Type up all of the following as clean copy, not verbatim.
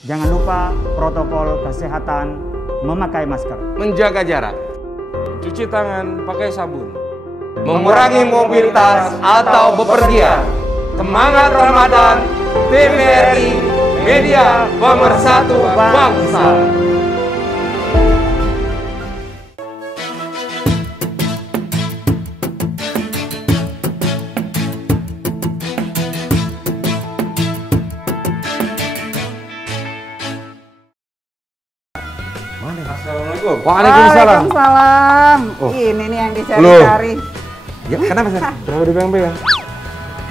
Jangan lupa protokol kesehatan, memakai masker, menjaga jarak, cuci tangan pakai sabun, mengurangi mobilitas atau bepergian. Semangat Ramadan, TVRI, media pemersatu bangsa. Assalamualaikum. Waalaikumsalam. Oh. Ini nih yang dicari-cari. Ya, kenapa saya? Kenapa dipegang-pegang?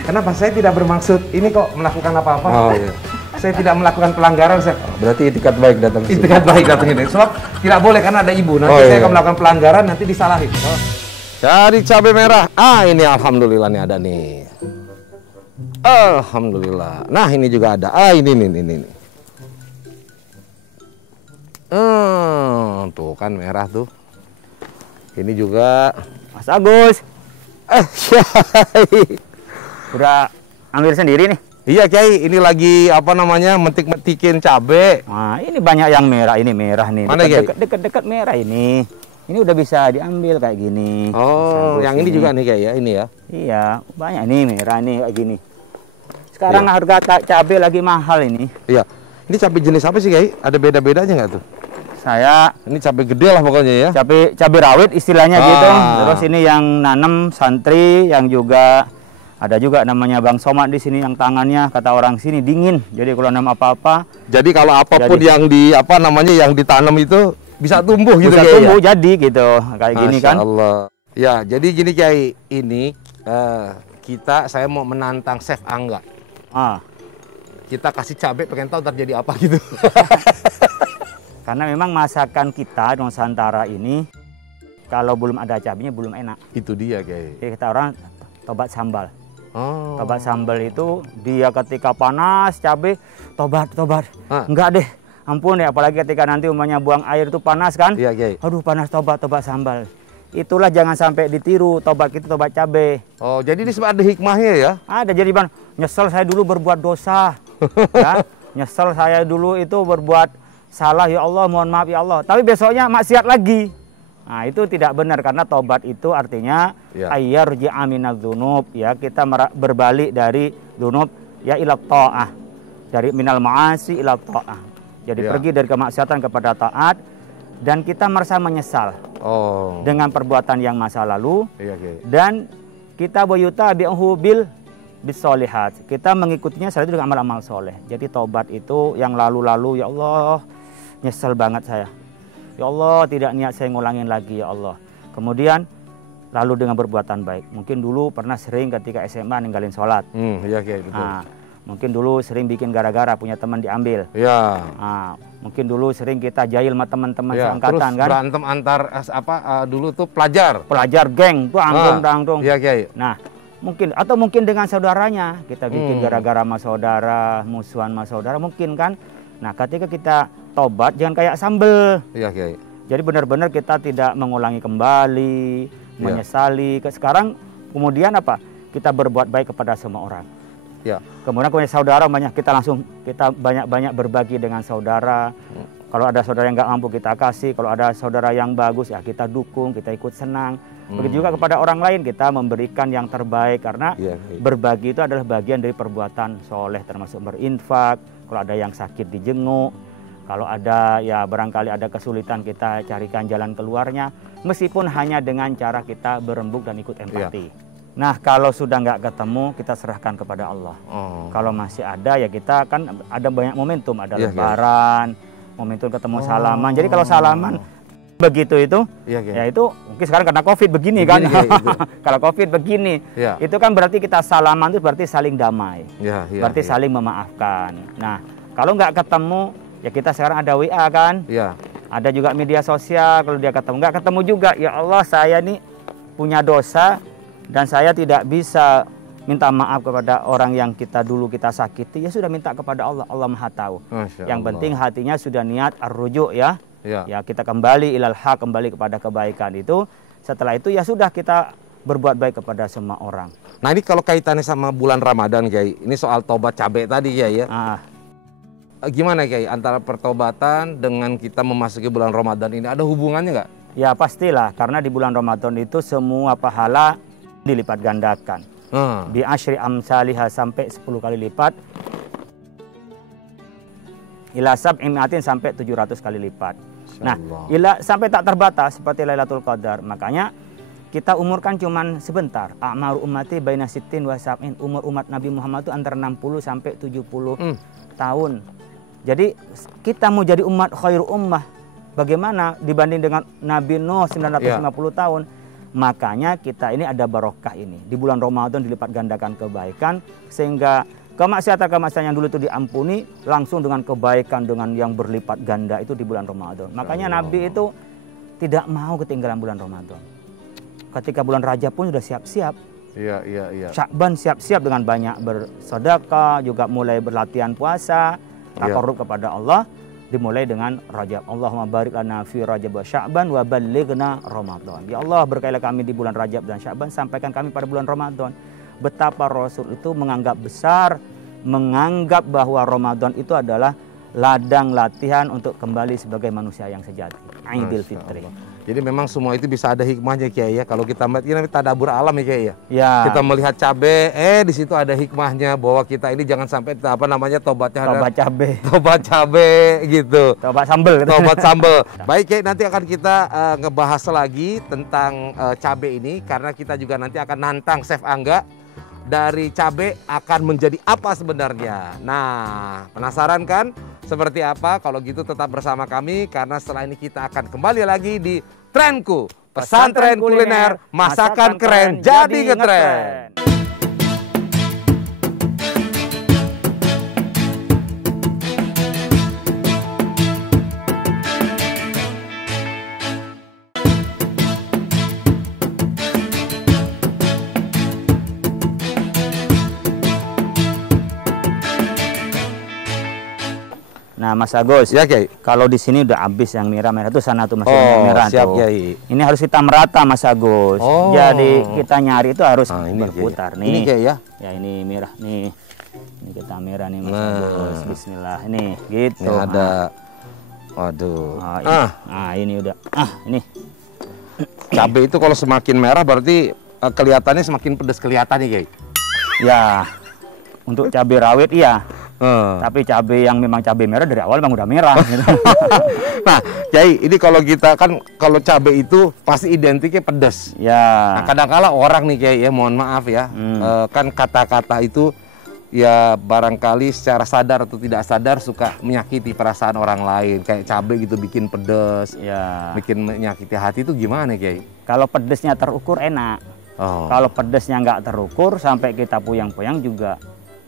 Kenapa saya tidak bermaksud ini kok melakukan apa-apa? Oh iya. Saya tidak melakukan pelanggaran, saya. Berarti itikat baik datang ke sini. Itikat baik datang ini. Sebab tidak boleh karena ada ibu. Nanti saya akan melakukan pelanggaran, nanti disalahin. Oh. Cari cabai merah. Ah, ini alhamdulillah nih ada nih. Alhamdulillah. Nah, ini juga ada. Ah, ini. Tuh kan merah tuh. Ini juga Mas Agus. Kiai. Udah ambil sendiri nih? Iya Kiai, ini lagi apa namanya metik-metikin cabe. Nah, ini banyak yang merah, ini merah nih. Mana Kiai? Dekat-dekat merah ini. Ini udah bisa diambil kayak gini. Oh, Agus yang ini juga nih Kiai ya, ini ya. Iya, banyak nih merah nih kayak gini. Sekarang harga cabe lagi mahal ini. Iya. Ini cabai jenis apa sih Kiai? Ada beda-bedanya nggak tuh? Saya Ini cabai gede lah pokoknya ya. cabai rawit istilahnya gitu. Terus ini yang nanam santri, yang juga ada juga namanya Bang Somad di sini yang tangannya kata orang sini dingin. Jadi kalau nanam apa-apa, Jadi kalau apapun yang di apa namanya yang ditanam itu bisa tumbuh gitu bisa Kiai, tumbuh ya? jadi gitu. Kayak gini Masya kan. Allah. Ya, jadi gini Kiai, ini saya mau menantang Chef Angga. Ah, Kita kasih cabai pengen tahu terjadi apa gitu. karena memang masakan kita Nusantara ini kalau belum ada cabenya belum enak. Itu dia Kiai. Jadi kita orang tobat sambal. Oh. Tobat sambal itu dia ketika panas cabai tobat. Enggak deh. Ampun ya, apalagi ketika nanti umpamanya buang air itu panas kan? Iya Kiai. Aduh panas tobat sambal. Itulah jangan sampai ditiru, tobat kita tobat cabai. Oh, jadi ini sebenarnya ada hikmahnya ya? Ada jadi bang, nyesel saya dulu berbuat dosa. Ya, nyesel saya dulu itu berbuat salah ya Allah, mohon maaf ya Allah. Tapi besoknya maksiat lagi. Nah, itu tidak benar karena tobat itu artinya ayyarji'a minadz-dzunub ya, kita berbalik dari dzunub ya ila ta'ah. Dari minal ma'asi ila ta'ah. Jadi pergi dari kemaksiatan kepada taat dan kita merasa menyesal dengan perbuatan yang masa lalu. Dan kita boyuta bi'uhu bil bisolihat. Kita mengikutinya selalu dengan amal-amal soleh. Jadi tobat itu yang lalu-lalu ya Allah nyesel banget saya. Ya Allah tidak niat saya ngulangin lagi ya Allah. Kemudian lalu dengan perbuatan baik. Mungkin dulu pernah sering ketika SMA ninggalin sholat. Iya Kiai, betul. Nah, mungkin dulu sering bikin gara-gara punya teman diambil. Iya. Nah, mungkin dulu sering kita jahil sama teman-teman seangkatan terus kan. berantem antar dulu tuh pelajar. Pelajar geng, dangdung. Iya Kiai. Nah, mungkin dengan saudaranya kita bikin gara-gara sama saudara, musuhan sama saudara mungkin kan. Nah, ketika kita tobat jangan kayak sambel. Iya Kiai. Jadi benar-benar kita tidak mengulangi kembali, menyesali. Sekarang kemudian apa? Kita berbuat baik kepada semua orang. Ya. Kemudian punya saudara banyak, kita banyak-banyak berbagi dengan saudara. Kalau ada saudara yang nggak mampu kita kasih, kalau ada saudara yang bagus ya kita dukung, kita ikut senang. Begitu juga kepada orang lain kita memberikan yang terbaik karena berbagi itu adalah bagian dari perbuatan soleh termasuk berinfak. Kalau ada yang sakit dijenguk, kalau ada ya barangkali ada kesulitan kita carikan jalan keluarnya, meskipun hanya dengan cara kita berembuk dan ikut empati. Nah kalau sudah nggak ketemu kita serahkan kepada Allah. Kalau masih ada ya kita kan ada banyak momentum, ada lebaran, momentum ketemu salaman. Jadi kalau salaman begitu itu, ya itu mungkin sekarang karena COVID begini kan. Kalau COVID begini, itu kan berarti kita salaman itu berarti saling damai, berarti saling memaafkan. Nah kalau nggak ketemu ya kita sekarang ada WA kan, ada juga media sosial. Kalau dia ketemu nggak ketemu juga, ya Allah saya nih punya dosa dan saya tidak bisa minta maaf kepada orang yang dulu kita sakiti, ya sudah minta kepada Allah, Allah Maha tahu. Yang penting hatinya sudah niat ar-rujuk ya. Ya kita kembali ilal haq, kembali kepada kebaikan itu. Setelah itu ya sudah kita berbuat baik kepada semua orang. Nah ini kalau kaitannya sama bulan Ramadan Kiai, ini soal tobat cabai tadi ya. gimana Kiai antara pertobatan dengan kita memasuki bulan Ramadan ini, ada hubungannya nggak? Ya pastilah, karena di bulan Ramadan itu semua pahala dilipat gandakan. Bi asyri amsalihha, sampai 10 kali lipat. Ila sab'imi'atin, sampai 700 kali lipat. Nah, sampai tak terbatas seperti Lailatul Qadar. Makanya kita umurkan cuman sebentar. A'maru ummati baina sittin wa sab'in. Umur umat Nabi Muhammad itu antara 60 sampai 70 tahun. Jadi kita mau jadi umat khairu ummah, bagaimana dibanding dengan Nabi Nuh 950 tahun. Makanya kita ini ada barokah ini. Di bulan Ramadan dilipat gandakan kebaikan, sehingga kemaksiatan yang dulu itu diampuni langsung dengan kebaikan dengan yang berlipat ganda itu di bulan Ramadan. Makanya Nabi itu tidak mau ketinggalan bulan Ramadan. Ketika bulan Rajab pun sudah siap-siap. Iya. Sya'ban siap-siap dengan banyak bersedekah, juga mulai berlatihan puasa, takarrub kepada Allah, dimulai dengan Rajab. Allahumma barik lana fi Rajab wa Sya'ban wa ballighna Ramadan. Ya Allah, berkailah kami di bulan Rajab dan Sya'ban, sampaikan kami pada bulan Ramadan. Betapa Rasul itu menganggap besar, menganggap bahwa Ramadan itu adalah ladang latihan untuk kembali sebagai manusia yang sejati. Idul Fitri. Jadi memang semua itu bisa ada hikmahnya Kiai ya. Kalau kita melihat ini tadabbur alam ya Kiai ya. Ya. Kita melihat cabe, di situ ada hikmahnya bahwa kita ini jangan sampai tobatnya tobat cabe. Tobat cabe gitu. Tobat sambel. Tobat sambel. Baik Kiai, nanti akan kita ngebahas lagi tentang cabe ini, karena kita juga nanti akan nantang Chef Angga dari cabe akan menjadi apa sebenarnya. Nah, penasaran kan seperti apa? Kalau gitu tetap bersama kami, karena setelah ini kita akan kembali lagi di Trenku, pesantren kuliner, masakan keren jadi ngetren. Nah, Mas Agus, ya Kiai. Kalau di sini udah habis yang merah-merah itu, sana tuh masih yang merah siap, tuh. Kiai. Ini harus kita merata, Mas Agus. Jadi kita nyari itu harus berputar nih. Ini Kiai ya. Ya ini merah nih. Ini kita merah nih, Mas Agus. Bismillah. Ini gitu. Ini ada. Waduh. Ini udah. Ini. Cabai itu kalau semakin merah berarti kelihatannya semakin pedas kelihatan nih Kiai. Ya. Untuk cabai rawit iya. Tapi cabai yang memang cabai merah dari awal memang udah merah gitu. Nah, Kiai, ini kalau kita kan kalau cabai itu pasti identiknya pedas. Ya. Nah, kadang-kala orang nih Kiai ya, mohon maaf ya, kan kata-kata itu ya barangkali secara sadar atau tidak sadar suka menyakiti perasaan orang lain. Kayak cabai gitu bikin pedas, bikin menyakiti hati, itu gimana Kiai? Kalau pedesnya terukur enak. Kalau pedesnya nggak terukur sampai kita puyang-puyang juga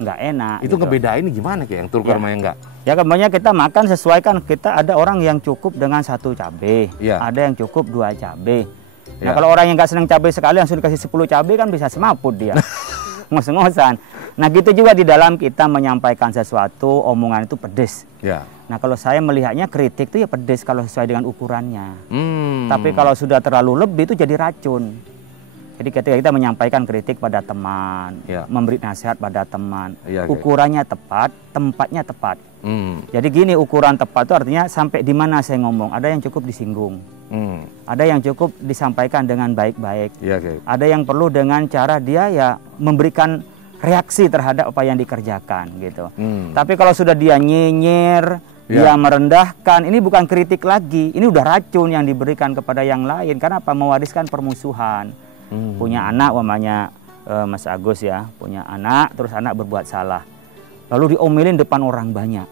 nggak enak. Itu gitu. ngebedain gimana Kiai, yang terukur sama yang enggak? Ya kebanyakan kita makan sesuaikan. Kita ada orang yang cukup dengan 1 cabai, ada yang cukup 2 cabai. Nah kalau orang yang nggak senang cabai sekali langsung dikasih 10 cabai kan bisa semaput dia. Ngos-ngosan. Nah gitu juga di dalam kita menyampaikan sesuatu, omongan itu pedes. Nah kalau saya melihatnya kritik itu ya pedes kalau sesuai dengan ukurannya. Tapi kalau sudah terlalu lebih itu jadi racun. Jadi ketika kita menyampaikan kritik pada teman, memberi nasihat pada teman, ukurannya tepat, tempatnya tepat. Jadi gini, ukuran tepat itu artinya sampai di mana saya ngomong. Ada yang cukup disinggung, ada yang cukup disampaikan dengan baik-baik, ada yang perlu dengan cara dia ya memberikan reaksi terhadap apa yang dikerjakan gitu. Tapi kalau sudah dia nyinyir, dia merendahkan, ini bukan kritik lagi, ini udah racun yang diberikan kepada yang lain. Karena apa? Mewariskan permusuhan. Punya anak umpamanya Mas Agus ya, punya anak terus anak berbuat salah lalu diomelin depan orang banyak,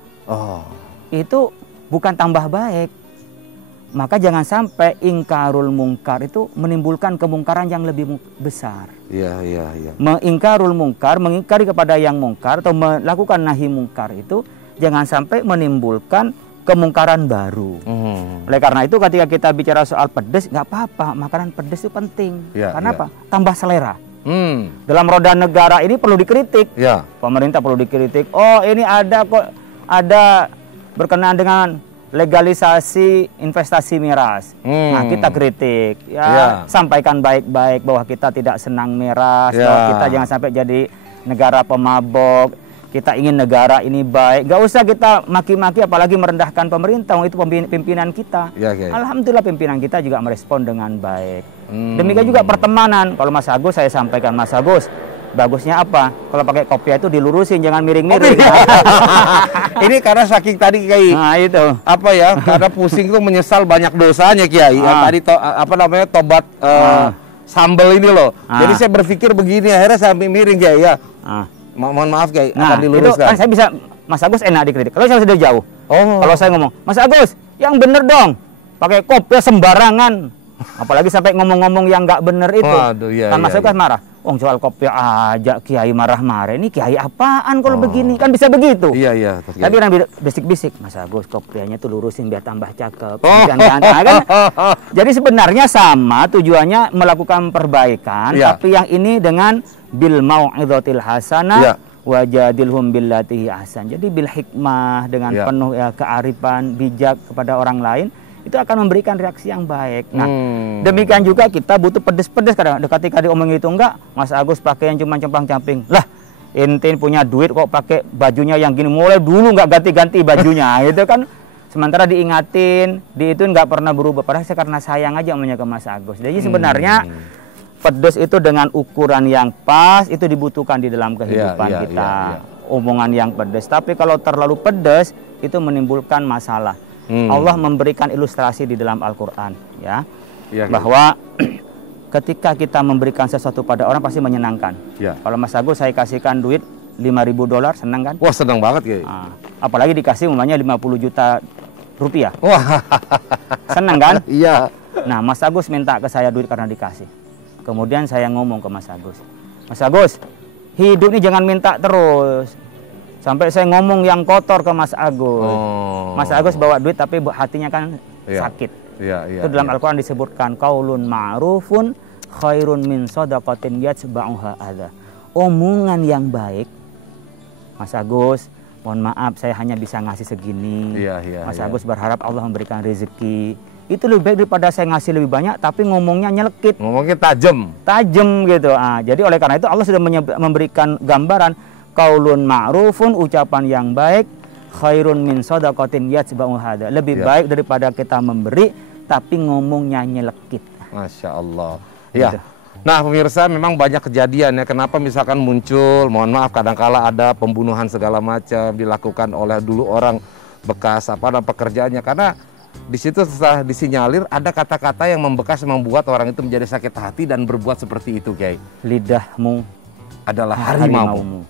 itu bukan tambah baik. Maka jangan sampai ingkarul mungkar itu menimbulkan kemungkaran yang lebih besar. Mengingkarul mungkar, mengingkari kepada yang mungkar atau melakukan nahi mungkar itu jangan sampai menimbulkan kemungkaran baru. Oleh karena itu ketika kita bicara soal pedes, nggak apa-apa, makanan pedes itu penting. Karena apa? Tambah selera. Dalam roda negara ini perlu dikritik. Pemerintah perlu dikritik. Oh ini ada kok, ada berkenaan dengan legalisasi investasi miras. Nah kita kritik. Sampaikan baik-baik bahwa kita tidak senang miras, bahwa kita jangan sampai jadi negara pemabok. kita ingin negara ini baik, nggak usah kita maki-maki apalagi merendahkan pemerintah, itu pimpinan kita. Ya, okay. Alhamdulillah pimpinan kita juga merespon dengan baik. Demikian juga pertemanan. Kalau Mas Agus saya sampaikan, Mas Agus, bagusnya apa? Kalau pakai kopiah itu dilurusin, jangan miring-miring. Ini karena saking tadi Kiai. Nah, itu. Apa ya? Karena pusing itu menyesal banyak dosanya Kiai. Yang tadi apa namanya? Tobat sambal ini loh. Jadi saya berpikir begini, akhirnya sampai miring Kiai ya. Mohon maaf Kiai, Nah, akan diluruskan. itu kan saya bisa, Mas Agus enak dikritik. Kalau saya sudah jauh. Oh. Kalau saya ngomong, Mas Agus, yang bener dong. Pakai kopiah sembarangan. Apalagi sampai ngomong-ngomong yang nggak bener itu. Waduh, iya, kan Mas iya, Agus marah. Wong jual kopiah aja Kiai marah-marah. Ini Kiai apaan kalau begini? Kan bisa begitu. Iya, iya. Tapi orang bisik-bisik, Mas Agus kopiahnya tuh lurusin biar tambah cakep. Jangan-jangan kan. Jadi sebenarnya sama tujuannya melakukan perbaikan, tapi yang ini dengan bil mau'izatil hasanah wajadilhum billati ahsan. Jadi bil hikmah dengan penuh kearifan bijak kepada orang lain, itu akan memberikan reaksi yang baik. Nah, demikian juga kita butuh pedes-pedes kadang. Ketika diomongin itu enggak, Mas Agus pakai yang cuma cempang-camping. Lah, ente punya duit kok pakai bajunya yang gini. Mulai dulu nggak ganti-ganti bajunya, gitu kan. Sementara diingatin, itu nggak pernah berubah. Padahal saya karena sayang aja omongnya ke Mas Agus. Jadi sebenarnya pedes itu dengan ukuran yang pas itu dibutuhkan di dalam kehidupan kita. Omongan yang pedes. Tapi kalau terlalu pedes itu menimbulkan masalah. Allah memberikan ilustrasi di dalam Al-Quran, ya, bahwa ketika kita memberikan sesuatu pada orang pasti menyenangkan. Kalau Mas Agus saya kasihkan duit $5.000, senang kan? Wah, senang banget Kiai. Apalagi dikasih umpamanya 50 juta rupiah. Wah, senang kan? Iya. Nah, Mas Agus minta ke saya duit karena dikasih. Kemudian saya ngomong ke Mas Agus, hidup ini jangan minta terus. Sampai saya ngomong yang kotor ke Mas Agus. Mas Agus bawa duit tapi hatinya kan sakit. Itu dalam Al-Quran disebutkan, qaulun ma'rufun khairun min shadaqatin yatba'uha adza. Omongan yang baik, Mas Agus, mohon maaf saya hanya bisa ngasih segini. Mas Agus berharap Allah memberikan rezeki. Itu lebih baik daripada saya ngasih lebih banyak tapi ngomongnya nyelekit. Ngomongnya tajam. Tajam gitu. Jadi oleh karena itu Allah sudah memberikan gambaran qaulun ma'rufun, ucapan yang baik, khairun min shadaqatin yatba'u hada. Lebih baik daripada kita memberi tapi ngomongnya nyelekit. Masya Allah. Ya. Gitu. Nah, pemirsa, memang banyak kejadian ya. Kenapa misalkan muncul, mohon maaf, kadangkala ada pembunuhan segala macam dilakukan oleh dulu orang bekas pekerjaannya, karena di situ setelah disinyalir ada kata-kata yang membekas membuat orang itu menjadi sakit hati dan berbuat seperti itu, Kiai. Lidahmu adalah harimaumu.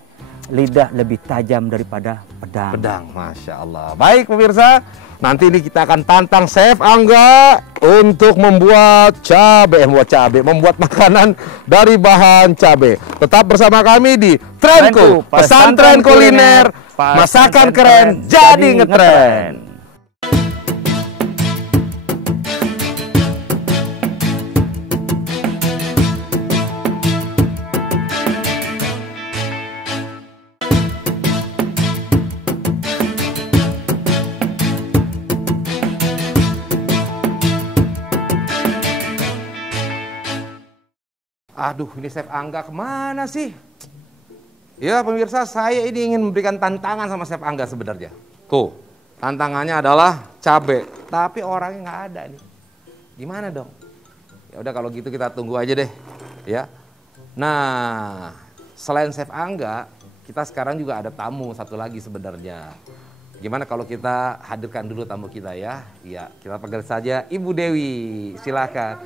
Lidah lebih tajam daripada pedang. Pedang, Masya Allah. Baik pemirsa, nanti ini kita akan tantang Chef Angga untuk membuat membuat makanan dari bahan cabai. Tetap bersama kami di Trenku, pesantren kuliner, masakan keren jadi ngetren. Aduh, ini Chef Angga kemana sih? Ya pemirsa, saya ini ingin memberikan tantangan sama Chef Angga sebenarnya. Tuh, tantangannya adalah cabai, tapi orangnya nggak ada nih. Gimana dong? Ya udah kalau gitu kita tunggu aja deh, ya. Nah, selain Chef Angga, kita sekarang juga ada tamu satu lagi sebenarnya. Gimana kalau kita hadirkan dulu tamu kita ya? Ya, kita panggil saja Ibu Dewi. Silakan.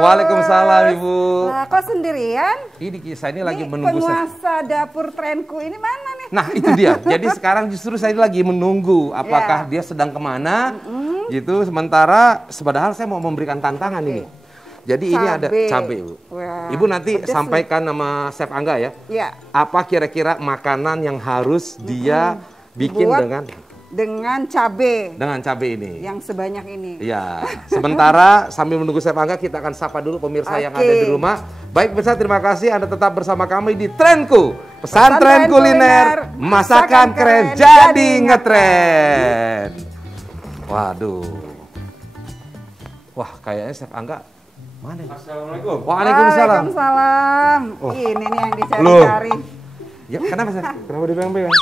Waalaikumsalam Ibu. Nah, kok sendirian? Ini saya lagi menunggu. Penguasa dapur Trenku ini mana nih? Nah itu dia. Jadi sekarang justru saya lagi menunggu apakah dia sedang kemana, gitu. Sementara padahal saya mau memberikan tantangan ini. Jadi ini ada cabai, Ibu. Wah, Ibu nanti sampaikan nama Chef Angga ya. Ya. Apa kira-kira makanan yang harus dia bikin dengan cabai. Dengan cabai ini. Yang sebanyak ini. Iya. Sementara sambil menunggu Chef Angga, kita akan sapa dulu pemirsa yang ada di rumah. Baik pemirsa, terima kasih Anda tetap bersama kami di Trenku, pesantren kuliner, masakan keren jadi ngetren. Waduh. Wah, kayaknya Chef Angga mana? Assalamualaikum. Waalaikumsalam. Waalaikumsalam. Ini nih yang dicari-cari. Ya, kenapa saya? Kenapa dipegang-pegang?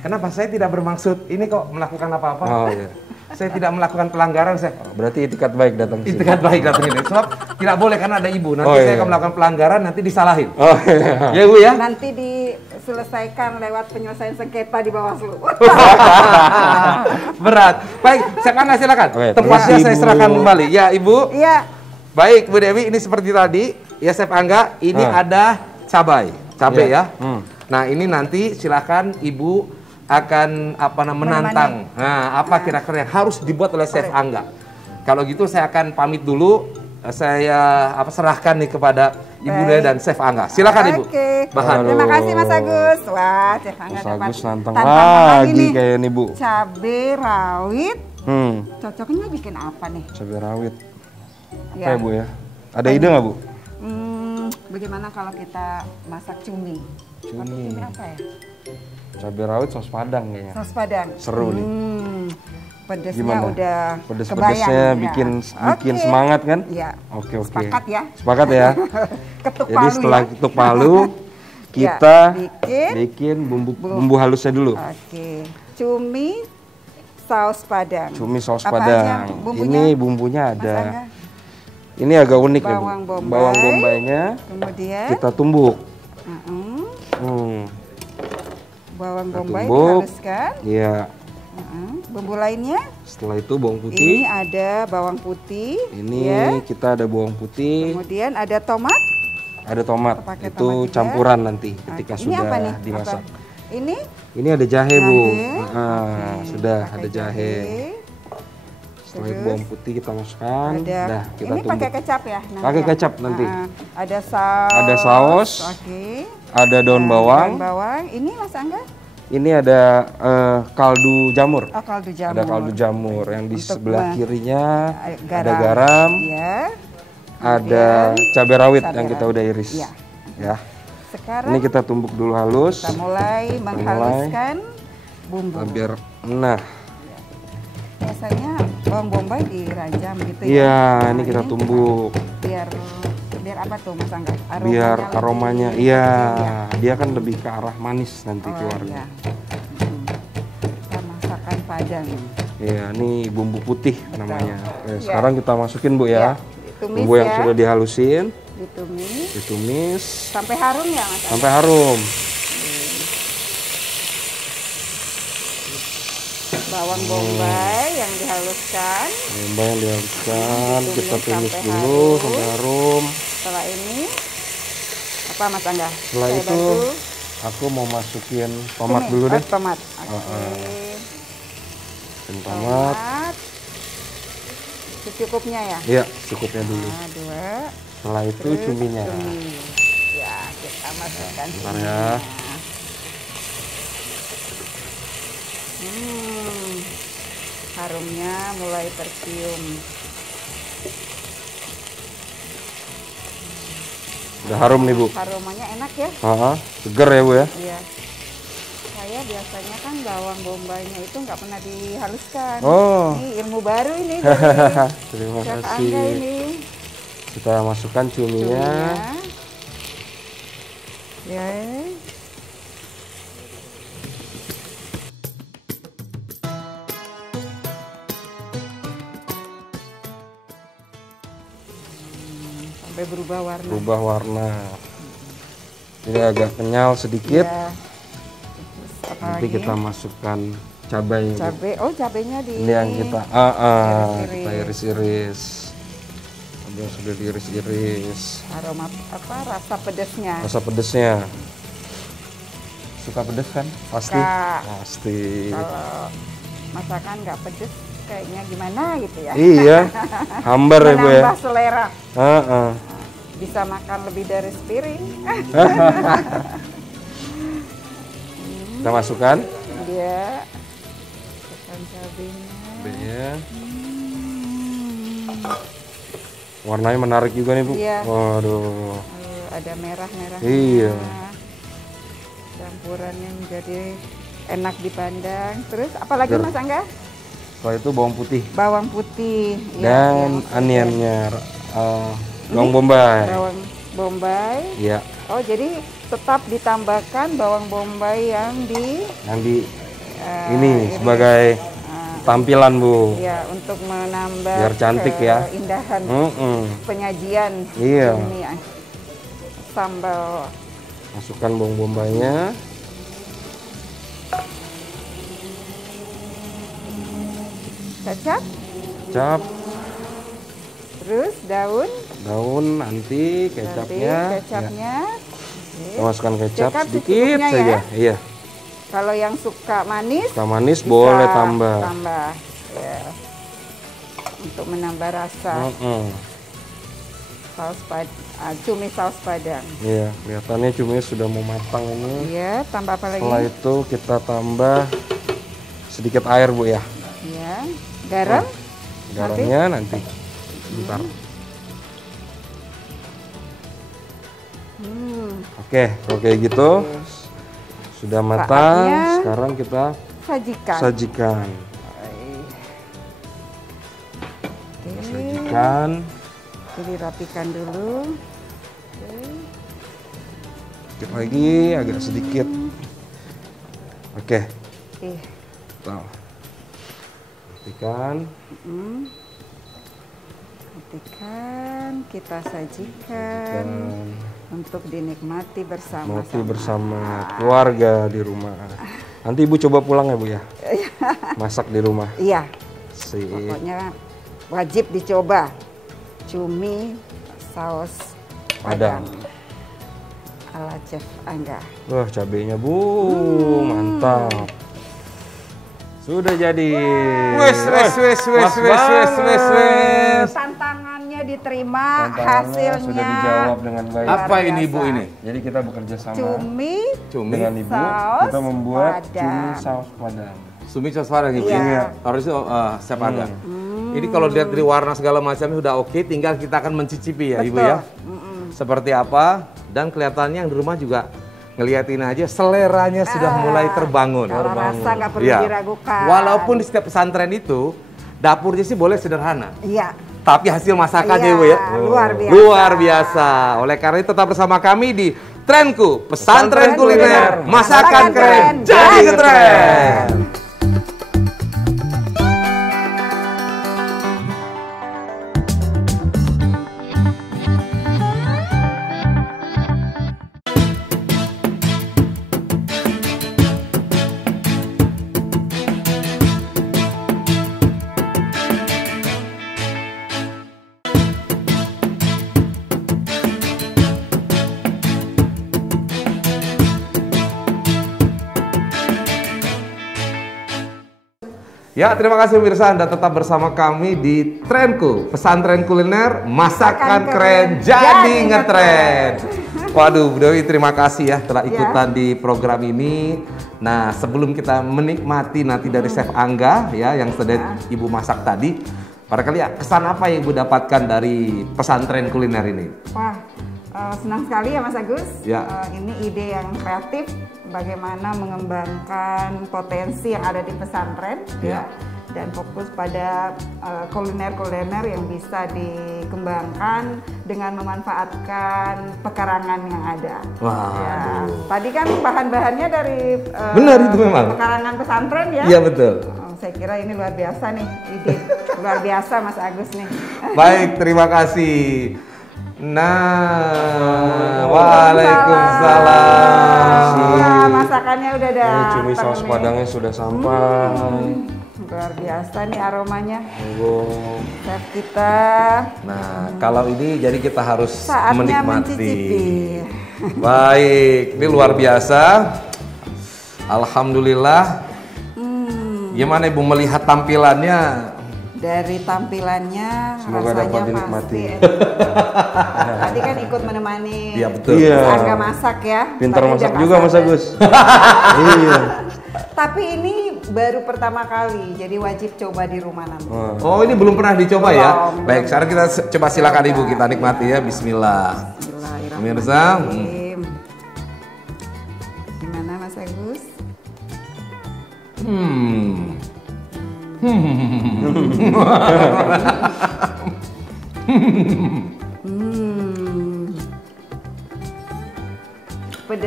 Kenapa saya tidak bermaksud ini kok melakukan apa-apa? Oh iya. Saya tidak melakukan pelanggaran, saya. Berarti itikat baik datang sini. Itikat baik datang ini. Sebab tidak boleh karena ada ibu. Nanti Oh, saya iya. akan melakukan pelanggaran, nanti disalahin. Oh iya. Ya, Bu ya? Nanti diselesaikan lewat penyelesaian sengketa di Bawaslu. Berat. Baik, Chef Angga silakan. Oke, Tempatnya permisi, saya Bu. serahkan kembali. Ya, Ibu. Iya. Baik, Bu Dewi, ini seperti tadi. Ya, Chef Angga, ini ada cabai. Cabai Iya. ya. Nah, ini nanti silakan Ibu akan menantang. Nah, apa kira-kira yang harus dibuat oleh Chef Angga? Kalau gitu saya akan pamit dulu. Saya serahkan nih kepada Ibu Dewi dan Chef Angga. Silakan Ibu. Oke. Bahan. Terima kasih Mas Agus. Wah, Chef Angga Mas dapat Agus nantang tantangan lagi nih. kayak nih, Bu. Cabai rawit. Hmm, Cocoknya bikin apa nih? cabai rawit. Apa Ya. ya, Bu ya? Ada ide nggak, Bu? Bagaimana kalau kita masak cumi? Cumi. Pakai cumi apa ya? Cabai rawit saus Padang kayaknya. Saus Padang. Seru nih. Pedesnya Gimana? udah Pedes-pedesnya kebayang, ya. bikin Oke. semangat kan? Iya. Oke, oke. Sepakat ya. Sepakat ya. Ketuk Jadi palu setelah ya. ketuk palu, Ya, kita bikin. bikin bumbu halusnya dulu. Oke. Cumi saus Padang. Cumi saus Apa aja Padang. bumbunya, Ini bumbunya Mas ada. Angga? Ini agak unik nih, Bu. Bawang bombay. Bawang bombaynya Kemudian kita tumbuk. bawang Kita bombay tumbuk. dihaluskan. Iya. Bumbu lainnya Setelah itu bawang ini putih. ada bawang putih. Ini ya. kita ada bawang putih, Kemudian ada tomat. ada tomat. Pakai Itu tomat juga. campuran nanti ketika Oke, ini sudah apa nih? dimasak. Apa? Ini Ini ada jahe, Bu. Jahe. Sudah pakai ada jahe. Setelah itu Terus bawang putih kita masukkan. ada Dah, kita ini tumbuk. pakai kecap ya nanti Pakai ya? kecap nanti. Ada saus. Ada saus. Oke. Ada daun bawang. Daun bawang. Ini Mas Angga? Ini ada kaldu jamur. Oh, kaldu jamur. Ada kaldu jamur yang di Untuk sebelah kirinya garam. ada garam, Iya. ada cabai rawit cabai yang kita rawit. udah iris. Iya. Ya. Sekarang Ini kita tumbuk dulu halus. kita mulai menghaluskan bumbu. Biar nah. Biasanya bawang bombay dirajam gitu ya. Iya, Nah, ini kita tumbuk. Biar apa tuh Mas Angga? Biar lebih aromanya ini iya, ya. dia kan lebih ke arah manis nanti Oh, keluarnya. iya. Kita masakan Padang. Iya, ini bumbu putih namanya. Iya. Sekarang kita masukin, Bu Iya, ya. ditumis Bumbu yang ya. sudah dihalusin, Ditumis ditumis sampai harum ya Mas Angga? sampai harum. Bawang bombay yang dihaluskan. Bombay yang dihaluskan, kita tumis sampai dulu harum. sampai harum. Setelah ini apa Mas Angga? Setelah Saya itu bantu. aku mau masukin tomat Ini, dulu deh. Tomat. Oke. Masukin tomat. Secukupnya ya. Iya, cukupnya dulu. Nah, 2. Setelah itu Terus cuminya. cumi. Ya, kita masukkan Bentar cuminya. ya. Harumnya mulai tercium. Udah harum nih, Bu. Aromanya enak ya? Seger ya, Bu ya. Iya. Saya biasanya kan bawang bombaynya itu nggak pernah dihaluskan. Oh. Ini ilmu baru ini. Terima Chef kasih. Angga ini. Kita masukkan cuminya. Ya. Sampai berubah warna. Berubah warna. Ini agak kenyal sedikit. Ya. Terus apa Nanti lagi? kita masukkan cabai. Bu. Cabai. Oh, cabainya di Ini yang kita iris-iris. kita iris-iris. Cabai yang sudah diiris-iris. aroma apa rasa pedasnya. Rasa pedesnya. Suka pedes kan? Pasti. Suka. Pasti. Kalau masakan nggak pedes kayaknya gimana gitu ya. Iya. Hambar ya, Bu ya. Menambah selera. Bisa makan lebih dari sepiring. Kita masukkan. Dia masukkan cabenya. Cabainya. Warnanya menarik juga nih, Bu. Iya. Waduh. Ada merah-merahnya. Iya. Campurannya menjadi enak dipandang. Terus apalagi Seger. Mas Angga? Setelah itu bawang putih Bawang putih. dan ya, oniannya, bawang bombay. Bawang bombay. Iya. Oh, jadi tetap ditambahkan bawang bombay yang di ini sebagai tampilan, Bu. ya untuk menambah Biar cantik ya. keindahan penyajian Iya. ini sambal. Masukkan bawang bombaynya. Kecap, terus daun nanti kecapnya. kecapnya. Kita masukkan kecap Kecap sedikit secukupnya saja. ya. Iya. Kalau yang suka manis, Suka manis bisa boleh tambah. ya. Untuk menambah rasa. Cumi saus padang. Iya, kelihatannya cuminya sudah mau matang ini. Iya, tambah apa lagi? Setelah itu kita tambah sedikit air, Bu ya. Iya, garam. Garamnya nanti. Bentar. Oke, kalau kayak gitu sudah matang. Saatnya Sekarang kita sajikan. Oke. Sajikan. Jadi rapikan dulu. Sedikit lagi, agak sedikit. Oke. Tuh. Rapikan. Rapikan, kita sajikan untuk dinikmati bersama-sama. Mati bersama keluarga di rumah. Nanti Ibu coba pulang ya, Bu ya. Masak di rumah. Iya, Sip. pokoknya wajib dicoba. Cumi saus padang ala Chef Angga. Wah, cabenya, Bu, mantap. Sudah jadi. Wes. Tantangannya diterima, Tantangannya hasilnya sudah dijawab dengan baik. Apa ini Ibu ini? Jadi kita bekerja sama Cumi dengan Ibu, saus kita membuat padang. cumi saus padang. Cumi saus padang Ibu. Iya. Harus itu Chef Angga. Ini kalau lihat dari warna segala macamnya sudah oke, tinggal kita akan mencicipi ya Ibu ya. Seperti apa, dan kelihatannya yang di rumah juga ngeliatin aja seleranya sudah mulai terbangun. Kalau rasa nggak perlu Iya. diragukan. Walaupun di setiap pesantren itu dapurnya sih boleh sederhana, Iya, tapi hasil masakannya Iya, Ibu ya luar biasa. luar biasa. Oleh karena itu tetap bersama kami di Trenku, pesantren kuliner, masakan keren, jadi ngetren. Ya, terima kasih pemirsa, Anda tetap bersama kami di Trenku, pesantren kuliner, masakan keren, jadi ngetren. Waduh, Bu Dewi, terima kasih ya telah ikutan di program ini. Nah, sebelum kita menikmati nanti dari Chef Angga ya yang sudah Ibu masak tadi, barangkali ya kesan apa yang Ibu dapatkan dari pesantren kuliner ini? wah senang sekali ya Mas Agus. Ya. Ini ide yang kreatif, bagaimana mengembangkan potensi yang ada di pesantren Ya. dan fokus pada kuliner-kuliner yang bisa dikembangkan dengan memanfaatkan pekarangan yang ada. Wah, Ya. Tadi kan bahan-bahannya dari Benar itu memang. pekarangan pesantren ya. Iya betul. Saya kira ini luar biasa nih, ide luar biasa Mas Agus nih. Baik, terima kasih. Nah, waalaikumsalam. Wah, masakannya udah ada. Ini cumi saus padangnya sudah sampai. Luar biasa nih aromanya. Tunggu. Chef kita Nah, kalau ini jadi kita harus saatnya menikmati. mencicipi. Baik, ini luar biasa. Alhamdulillah. Gimana Ibu melihat tampilannya? Dari tampilannya Semoga rasanya dapat dinikmati. pasti. Tadi kan ikut menemani. Iya, betul. Iya. Mas Angga masak ya. Pintar Tadi masak udah juga nggak Mas sabar. Agus. Iya. Tapi ini baru pertama kali, jadi wajib coba di rumah nanti. Oh, ini belum pernah dicoba ya? Belum. Baik, sekarang kita coba silakan Ibu kita nikmati ya. Bismillah. Pemirsa, Bismillahirrahmanirrahim. Gimana Mas Agus?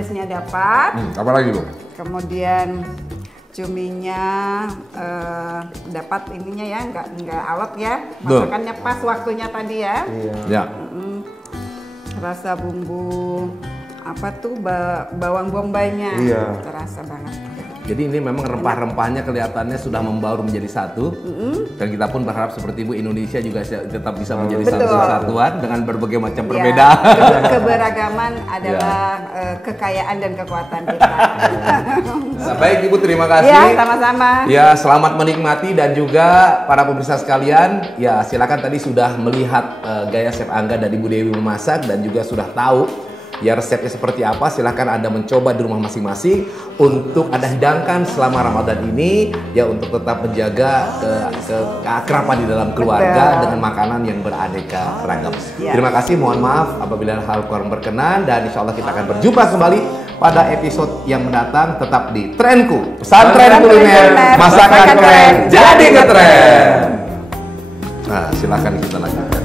pedasnya dapat. Apa lagi Bu? Kemudian cuminya dapat ininya ya, nggak alot ya. Masakannya pas waktunya tadi ya. Ya. Rasa bumbu apa tuh bawang bombaynya terasa banget. Jadi ini memang rempah-rempahnya kelihatannya sudah membaur menjadi satu. Dan kita pun berharap seperti Bu, Indonesia juga tetap bisa menjadi satu kesatuan dengan berbagai macam perbedaan. Keberagaman adalah kekayaan dan kekuatan kita. Baik Ibu, terima kasih. Ya, sama-sama. Ya, selamat menikmati dan juga para pemirsa sekalian, ya silakan tadi sudah melihat gaya Chef Angga dan Ibu Dewi memasak dan juga sudah tahu ya resepnya seperti apa. Silahkan Anda mencoba di rumah masing-masing untuk Anda hidangkan selama Ramadan ini ya, untuk tetap menjaga keakraban di dalam keluarga dengan makanan yang beraneka ragam. Terima kasih, mohon maaf apabila hal kurang berkenan, dan insya Allah kita akan berjumpa kembali pada episode yang mendatang. Tetap di Trenku, Pesantren Kuliner, masakan keren jadi ngetren. Nah, silahkan kita lanjutkan.